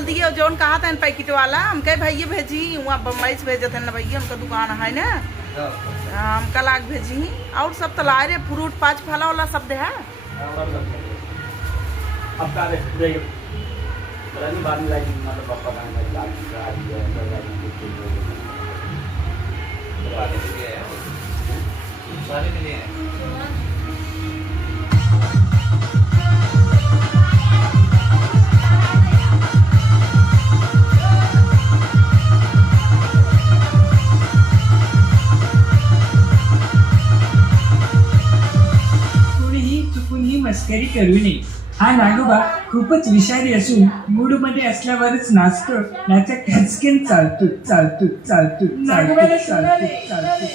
जल्दी जोन कहा था पैकेट वाला हम कहे भैया भेजी वहाँ बम्बई से भेजे थे ना भैया उनका दुकान है ना हम कल आग भेजी और सब तो ला रहे फ्रूट 5 फला वाला सब दे है मस्करी करू नये. हा नागोबा खूपच विषारी असून मूड मध्ये असल्यावरच नाचतो नाचा खचकेन चालतो चालतो चालतो चालतो चालतो चालतो चालतो.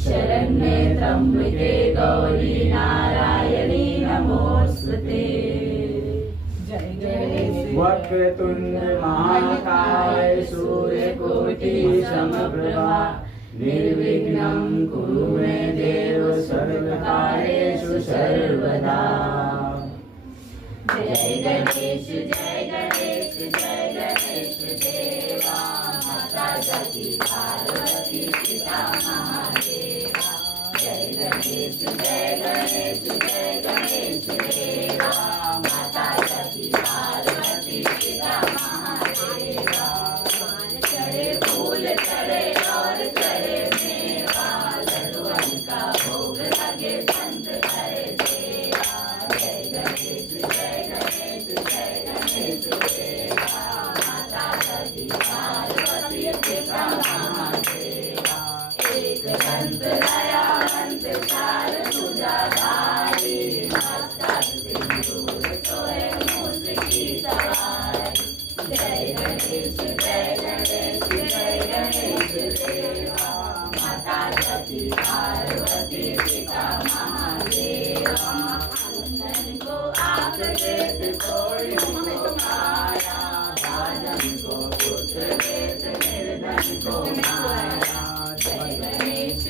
शरण्ये त्र्यंबके गौरी नारायणी नमोस्तुते. जय जय वक्रतुंड महाकाय सूर्यकोटि समप्रभा निर्विघ्नं कुरु मे देव सर्वकार्येषु सर्वदा. जय गणेश जय गणेश देवा माता सती पार्वती पिता महादेवा. जय गणेश देवा माता सती पार्वती पिता महादेवा. चढ़े फूल चढ़े और चढ़े मेवा लड्डुअन का भोग लगे संत करे सेवा. जय गणेश देवा माता सती पार्वती पिता महादेवा. एक दंत दयावंत चार तुझाधारी मस्तक सिंदूर सोए मूसकी सवारी. जय गणेश देवा माता सती पार्वती पिता महादेवा. अंधन को आँख देत कोई को माया भाजन को पुत्र देत निर्धन को माया. जय गणेश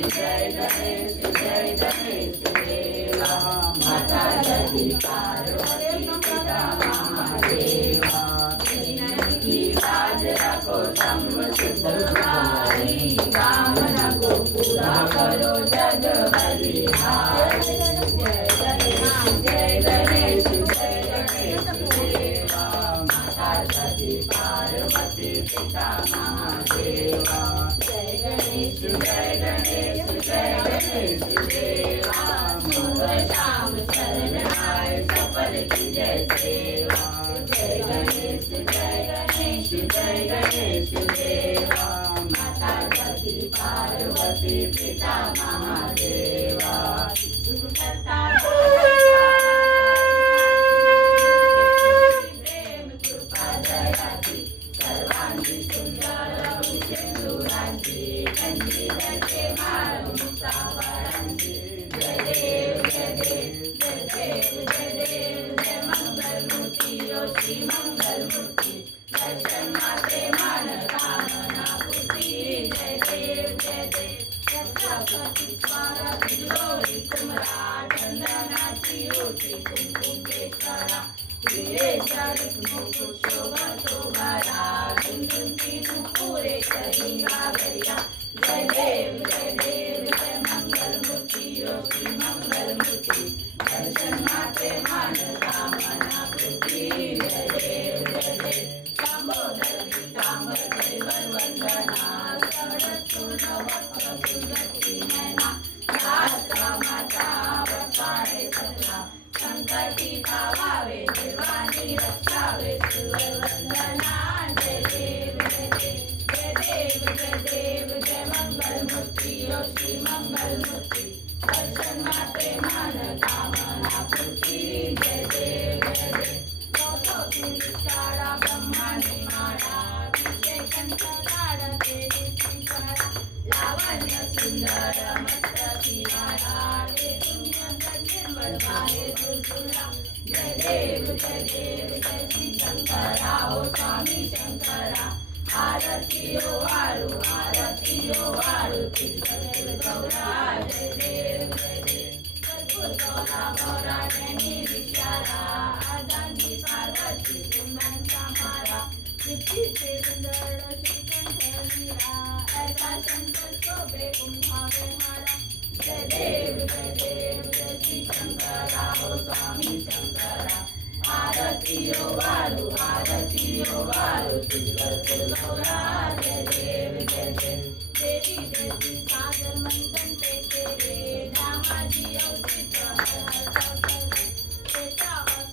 देवा माता सती पार्वती पिता महादेवा. की लाज रखो तम सिद्धकारी कामना को पूरा करो जग बलिहारी. जय गणेश देवा माता सती पार्वती पिता महादेवा. जय गणेश देवा सुबह शाम शरण आए सफल की जय सेवा. जय गणेश देवा माता सती पार्वती पिता महादेवा. प्रेम कृपा दयाची सर्वांगी सुंदर सिंदुरांची कंदी दर्शे माळ मुक्तावरांची. जय देव जय मंगलमूर्ती योशी मंगलमूर्ती. दर्शन मात्रे मान कामना पूर्ती. जय देव छत्रपती स्वागत जोडी कुमरा चंदनाची ओटी कुंकुम केशरा. हिरे जडित मुकुट शोभतो भरा झुंझुंती नुपुरे करी घागरिया जय देव जय मंगल मूर्ति श्री मंगल मूर्ति दर्शन मात्रे मान कामना पूर्ति जय देव दामोदर पीतांबर देवर वंदना सरस्वती वक्र सुदर्शी नैना शास्त्रा माता वक्तारे सत्रा संकटी भावावे निर्वाणी रक्षावे सुवर वंदना जय देव जय मंगल मूर्ति श्री मंगल मूर्ति दर्शन मात्रे मान कामना पूर्ति जय देव शाळा ब्रह्मांडी माळा विषय कंठ काढते लावण्य सुंदर मस्तकी वाडा निर्मळ वाहे तुला जय देव जय श्री शंकरा ओ स्वामी शंकरा आरती ओ वाळू गौरा जय देव गौरा गौरा जनी विचारा आदानी पार्वती सुमंता मारा नित्य सुंदर श्रीकंठलिया ऐसा शंकर शोभे कुंभावे मारा जय देव जय श्री शंकरा ओ स्वामी शंकरा आरती ओ वाळू गौरा जय देव देवी सागर मंथन ते केले रामाजी अवचित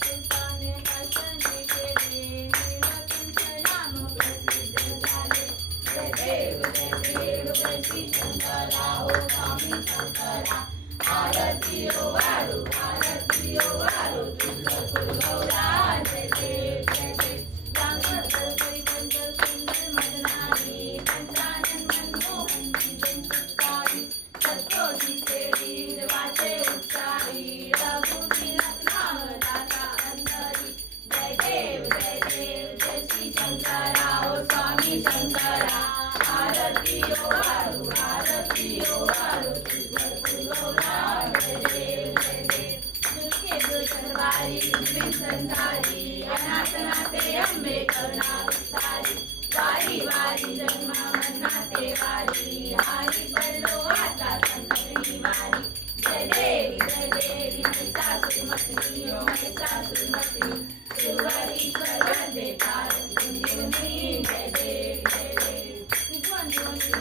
सुल्ताने दर्शने केले नीलकंठ नाम प्रसिद्ध झाले जय देव जय श्री शंकरा ओ स्वामी शंकरा आरती ओ वाळू गौरा जय देव पंचानन मनमोहन चिंतारी सत्योजी शरीर वाचे उच्चारी रघुवीर नाम दाता अंतरी जय देव जय श्री शंकरा ओ स्वामी शंकरा आरती ओ वाळू गौरा जय देव सर्वारी संसारी अनाथनाथे अंबे करुणा विस्तारी वारी जन्मा मरणाते वारी हारी पडलो आता संकटी वारी जय देवी महिषासुरमर्दिनी ओ महिषासुरमर्दिनी सुरवरीश्वर वंदे संजीवनी जय देवी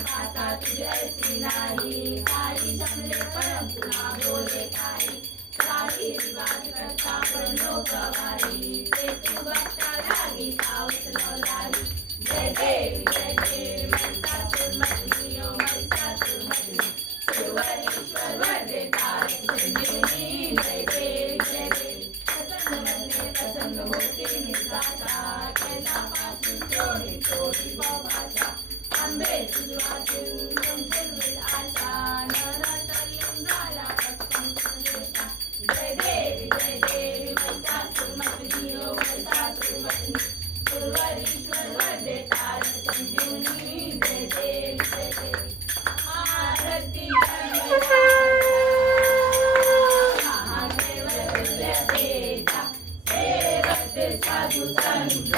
माता तुझे ऐसी नाही काही जमले परंतु ना बोले काही सारी रिवाज करता पण लोक वारी ते तू बघता लागी पाऊस लागी जय देवी महिषासुरमर्दिनी ओ महिषासुरमर्दिनी सुरवरीश्वर वंदे संजीवनी जय देवी प्रसन्न होते निजाता कैलापासून चोरी बाबाच्या अंबे तुझवासून आशा नरतल्यं झाला संदेशा जय देवी महिषासुरमर्दिनी ओ महिषासुरमर्दिनी सुरवरीश्वर वंदे संजीवनी जय देवी आरती महादेव देता सेवक साधू संत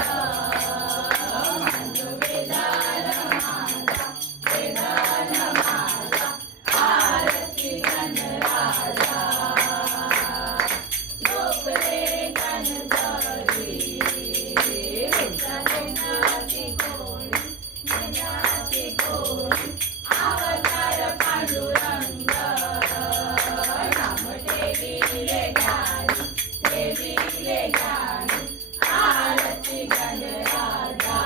आरती गणराजा लोकरे गणधरी कोणी अवतार पांडुरंग नाम ठेविले ज्ञानी आरती गणराजा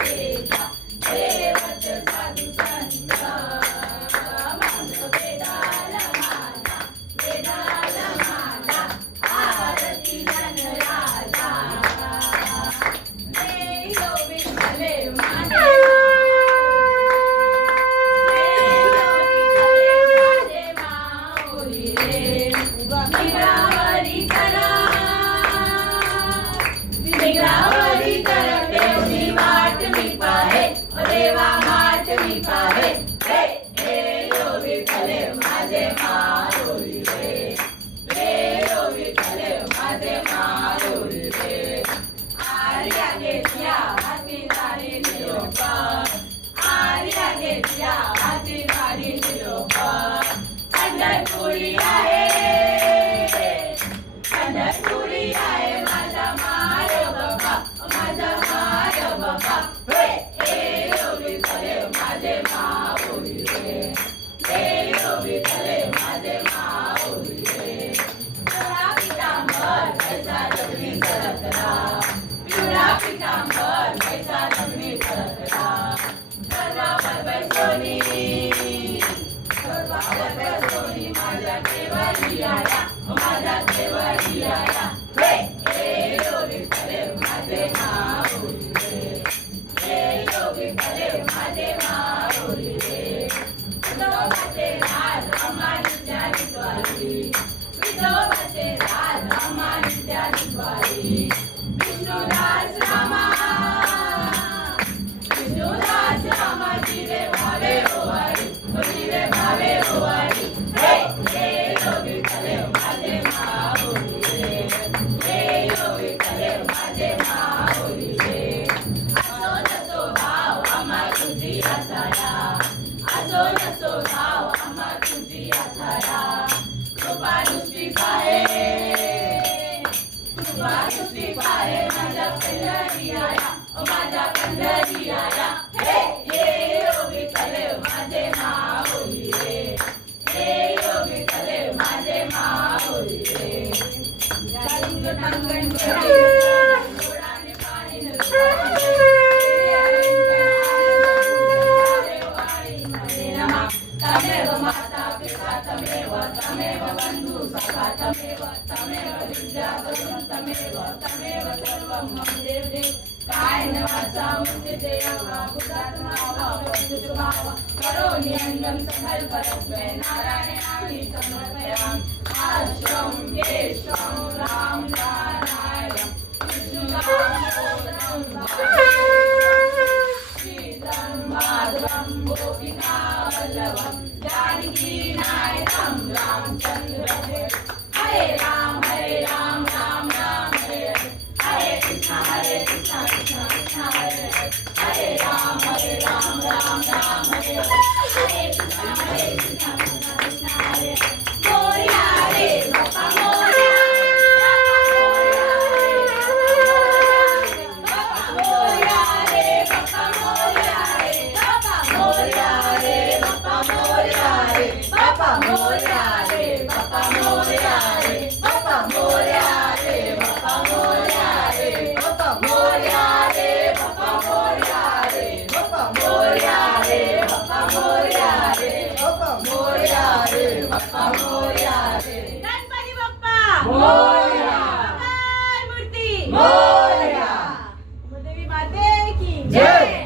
तेजा देवत साधू संत माझं वेदाला माझा आरती धनराजा देव विठ्ठले माझे माऊली रे निरावरी करा निरावरी कर देवनी वाट मी पाहे देवा वाट मी पाहे हे यो विठ्ठले माझे माऊली रे यो विठ्ठले माझे माऊली रे आर्या घेतल्या हाती झाली निरोप आर्या घेतल्या हाती झाली निरोप पंढरपुरी आहे पंढरपुरी आहे माझा माय बाबा माझा माय बाबा हे यो विठ्ठले माझे माऊली रे यो विठ्ठले माझे माऊली रे पिवळा पितांबर पैसा लग्नी सरकला पिवळा पितांबर पैसा लग्नी सरकला सर्वावर बैसोनी माझ्या केवळी आया माझ्या केवळी आया हे यो विठ्ठले माझे माऊली रे यो विठ्ठले माझे माऊली रे विठोबाचे राज अमानित्या निद्वारी विठोबाचे राज अमानित्या निद्वारी विष्णुदास रामा जिरे भावे ओवारी जिरे भावे ओवारी हे यो विठ्ठले माझे माऊली रे यो विठ्ठले माझे माऊली रे असो नसो भाव आम्हा तुझी असाया असो नसो भाव आम्हा तुझी असाया कृपा दृष्टी पाहे माझ्या पंढरी आया माझ्या पंढरी आया हे यो विठ्ठले माझे माऊली रे यो विठ्ठले माझे माऊली रे रंग टांगण डोळाने पाणी तमेव माता पिता तमेव तमेव बंधु सखा तमेव तमेव विद्या करुण तमेव तमेव सर्वं मम देव देव काय न वाचा मुक्ती देवा बुद्धात्मा भाव करोमि अंगं संकल्परस्मै नारायणानि समर्पयामि आश्रम केशवं राम नारायणं विष्णुदामोदरं श्रीधं माधवं गोपिका वल्लभं जानकी नायकं रामचन्द्र हरे राम राम राम हरे हरे कृष्ण कृष्ण कृष्ण हरे हरे राम राम राम हरे हरे कृष्ण कृष्ण कृष्ण हरे मोरया रे बाप्पा मोरया रे बाप्पा मोरया रे बाप्पा मोरया रे बाप्पा मोरया रे बाप्पा मोरया रे बाप्पा मोरया रे बाप्पा मोरया रे बाप्पा मोरया रे बाप्पा मोरया रे बाप्पा मोरया रे बाप्पा मोरया रे बाप्पा मोरया रे बाप्पा मोरया रे बाप्पा मोरया रे गणपती बाप्पा मोरया मंगल मूर्ती मोरया देवी माते की जय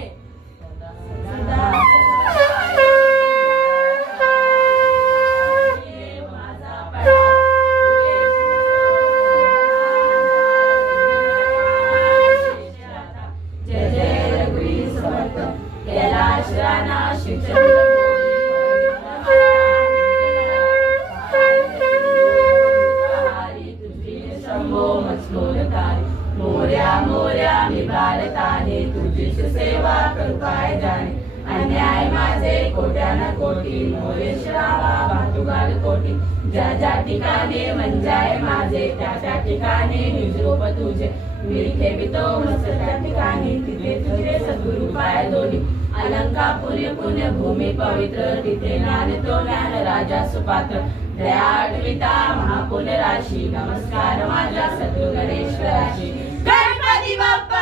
मोर्या मोर्या मी भारताने तुझीच सेवा करू काय जाणे अन्याय माझे कोट्याना कोटी मोरेश्वरावा भातुगाल कोटी ज्या ज्या ठिकाणी मंजाय माझे त्या त्या ठिकाणी निजरूप तुझे मी ठेवितो मस्त त्या ठिकाणी तिथे तुझे सद्गुरु पाय दोन्ही अलंकापुरी पुण्य भूमी पवित्र तिथे ज्ञान तो ज्ञान राजा सुपात्र दया आठविता महापुण्य राशी नमस्कार माझ्या सद्गुरु गणेश्वराशी गणपती बाप्पा